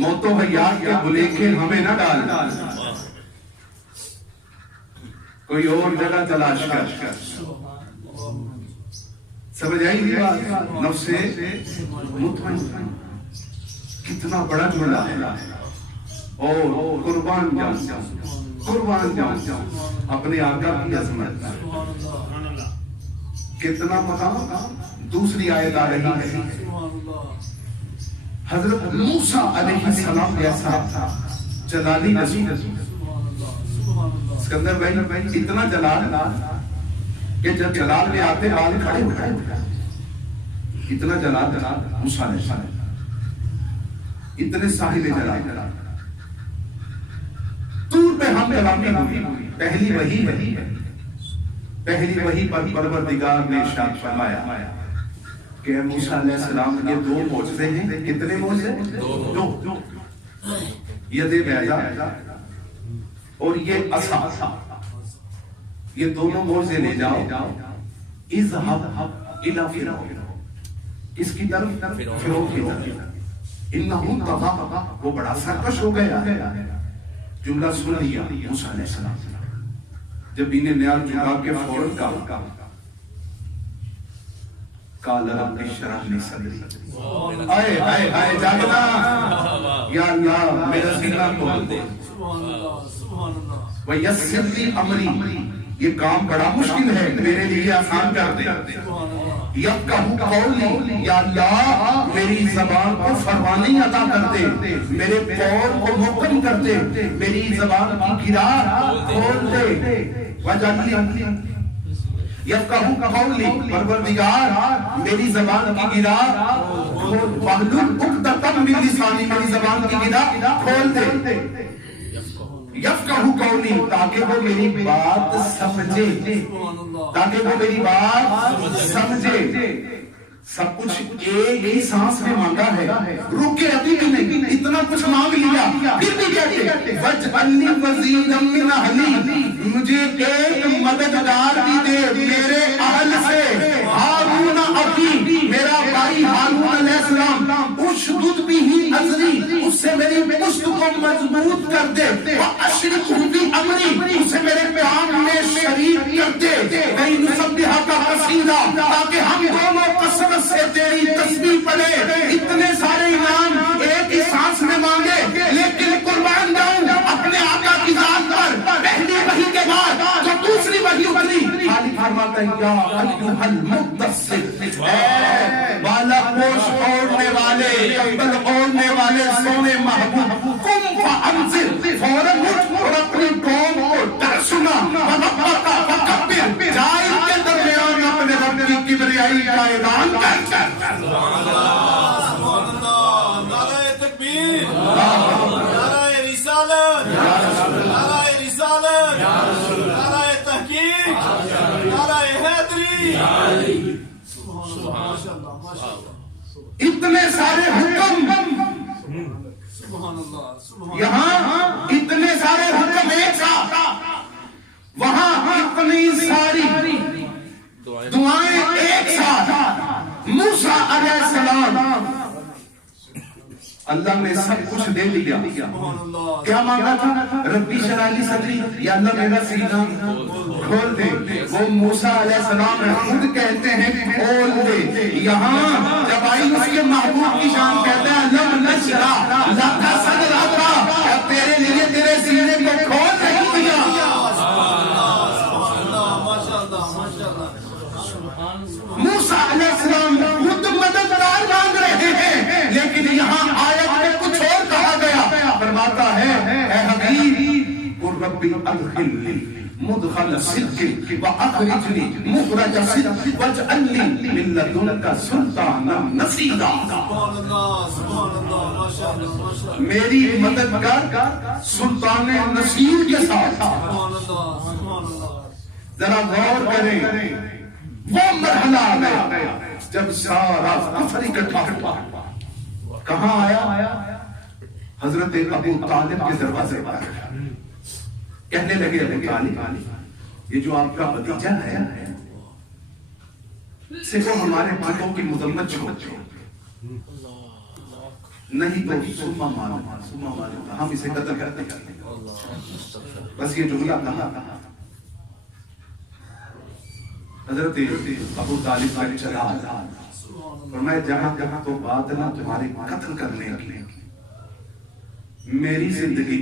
موتو حیات کے بلیکھے ہمیں نہ ڈال، کوئی اور جگہ تلاش کر۔ سمجھ آئی یہ بات؟ نفس مطمئنہ کتنا بڑا جملہ ہے۔ اور قربان جاؤں، قربان جاؤں اپنے آقا کی عظمت، کتنا مقام۔ دوسری آیت آ رہی ہے، حضرت موسیٰ علیہ السلام جیسا جلالی رسول اسکندر بھائی اتنا جلال کہ جب جلال میں آتے بال کھڑے ہو گئے، اتنا جلال موسیٰ علیہ السلام، اتنے صاحب جلال۔ طور پہ ہم کلامی ہوئی، پہلی وحی پر پروردگار نے ارشاد فرمایا کہ موسیٰ علیہ السلام کے دو معجزے ہیں۔ کتنے معجزے؟ دو، ید بیضا اور یہ عصا، یہ دونوں معجزے لے جاؤ، اذهب الى فرعون، اس کی طرف فرعون کی طرف، انه طغى، وہ بڑا سرکش ہو گیا۔ جملہ سن لیا موسیٰ علیہ السلام جب انہیں نیال جھکا کے فوراً کہا، قال رب اشرح لي صدری، آئے جاگنا یا اللہ میرا سینہ کھول دے، ویسر لی امری، یہ کام بڑا مشکل ہے میرے لیے آسان کر دے، یفقہوا قولی، یا اللہ میری زبان کو فرمانی عطا کر دے، میرے قول کو محکم کر دے، میری زبان کی گرا کھول دے، وجعلنی یفقہوا قولی، پروردگار میری زبان کی گرا کھول، واحلل عقدۃ من لسانی، میری زبان کی گرا کھول دے، یفقہوا قولی، تاکہ وہ میری بات سمجھے، تاکہ وہ میری بات سمجھے۔ سب کچھ ایک ہی سانس میں مانگا ہے، رکے ابھی بھی نہیں، اتنا کچھ مانگ لیا پھر بھی کہتے وَاجْعَلْنِي وَزِيرًا مِّنْ أَهْلِي، مجھے ایک مددگار بھی دے میرے اہل سے، ہارون اخی، میرا بھائی ہارون علیہ السلام، اشدد بِهِ أَزْرِي، اس سے میری پشت کو مضبوط کر دے، وَأَشْرِكْهُ فِي أَمْرِي، اسے میرے کام میں شریک کر دے، کئی نسبحک کثیرا، تاکہ ہم دونوں کثرت سے تیری تسبیح پڑھے۔ اتنے سارے انعام ایک ہی سانس میں مانگے، لیکن قربان جاؤں اپنے آقا کی ذات پر، پہلی وحی کے بعد جو دوسری وحی اتری، خالق فرماتا ہے یا ایھا المدثر، اے بالا پوش اوڑھنے والے، کمبل اوڑھنے والے سونے محبوب، قم فانذر، فوراً اٹھ اور اپنی قوم کو ڈر سنا، وربک فکبر، جائے ان کے درمیان اپنے رب کی کبریائی کا اعلان کر۔ سبحان اللہ، نعرہ تکبیر، نعرہ رسالت، نعرہ رسالت، نعرہ تحقیق، نعرہ حیدری، اتنے سارے حکم یہاں، اتنے سارے حکم ایک ساتھ، وہاں اتنی ساری دعائیں ایک ساتھ، موسیٰ علیہ السلام، اللہ نے سب کچھ دے دیا۔ کیا مانگا تھا؟ ربی اشرح لی صدری، یا اللہ میرا سینہ کھول دے، وہ موسیٰ علیہ السلام خود کہتے ہیں کھول دے۔ یہاں جب آئی اس کے محبوب کی شان، کہتے ہیں لم نشرح لک صدرک، تیرے لیے تیرے سینے کو کھول دے دیا۔ موسیٰ علیہ السلام خود مددگار مانگ رہے ہیں، لیکن یہاں آیت میں کچھ اور کہا گیا، فرماتا ہے اے حبیب قل ربی ادخلنی مدخل صدق واخرجنی مخرج صدق واجعل لی من لدنک سلطانا نصیرا۔ میری مدد کر سلطان نصیر کے ساتھ۔ ذرا غور کریں، وہ مرحلہ آ گیا جب سارا کفر اکٹھا ہوا، کہاں آیا؟ حضرت ابو طالب کے دروازے پر کہنے لگے ابو طالب یہ جو آپ کا بھتیجا ہے صرف ہمارے باتوں کی مذمت چھوڑ، نہیں تو سما مالک ہم اسے قتل کرتے ہیں. بس یہ جملہ کہا. حضرت ابو طالب کا چلا فرمایا جہاں جہاں تو بات نہ تمہارے قتل کرنے کی، میری زندگی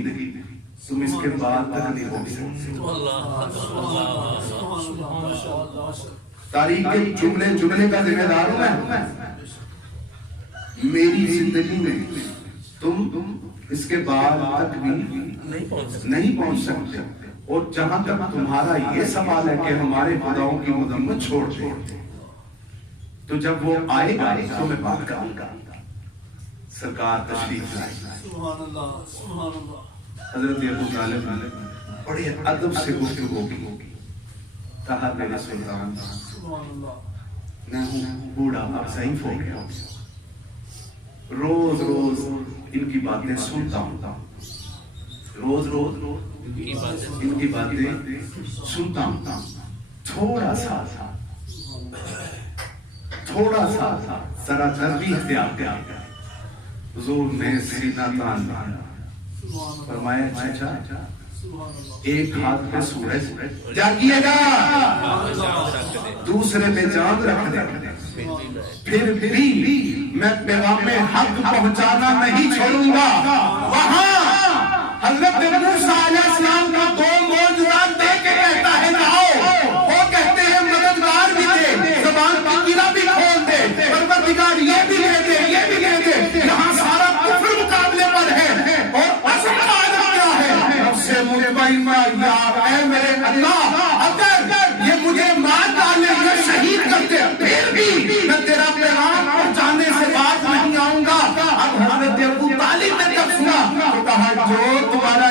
تم اس کے بعد تک نہیں ہو سکتے. تاریخ کے جملے کا ذمہ دار ہوں میں. میری زندگی میں تم اس کے بعد تک بھی نہیں پہنچ سکتے. اور جہاں تک تمہارا یہ سوال ہے کہ ہمارے خداؤں کی مذمت چھوڑ دے، تو جب وہ آئے گا تو میں بات کروں گا. سرکار تشریف لائے. حضرت ابو طالب بڑے ادب سے گفتگو کی. کہا میرے سلطان میں ہوں بوڑھا، اب ضعیف ہو گیا، روز روز ان کی باتیں سنتا ہوں، روز ان کی باتیں سنتا ہوں. تھوڑا سا ذرا تربیت اختیار کیا. حضور نے سینہ تان لیا. فرمایا چچا ایک ہاتھ پہ سورج جاگیے گا، دوسرے پہ چاند رکھ دے، پھر بھی میں پیغام حق پہنچانا نہیں چھوڑوں گا. وہاں حضرت موسیٰ علیہ السلام کا دو معجزات دے کے کہتا ہے جاؤ. وہ کہتے ہیں مددگار بھی دے، زبان کی گرہ بھی کھول دے، پروردگار یہ بھی لے دے، یہ بھی لے دے. یہاں سارا کفر مقابلے پر ہے اور اصل عادت کیا ہے؟ رب سے مطمئنہ یا اے میرے اللہ، اگر یہ مجھے مار ڈالے یا شہید کر دے پھر بھی میں تیرا پیغام پہنچانے سے بات نہیں آؤں گا. اب حضرت ابو طالب نے جب سنا تو کہا جو تمہارا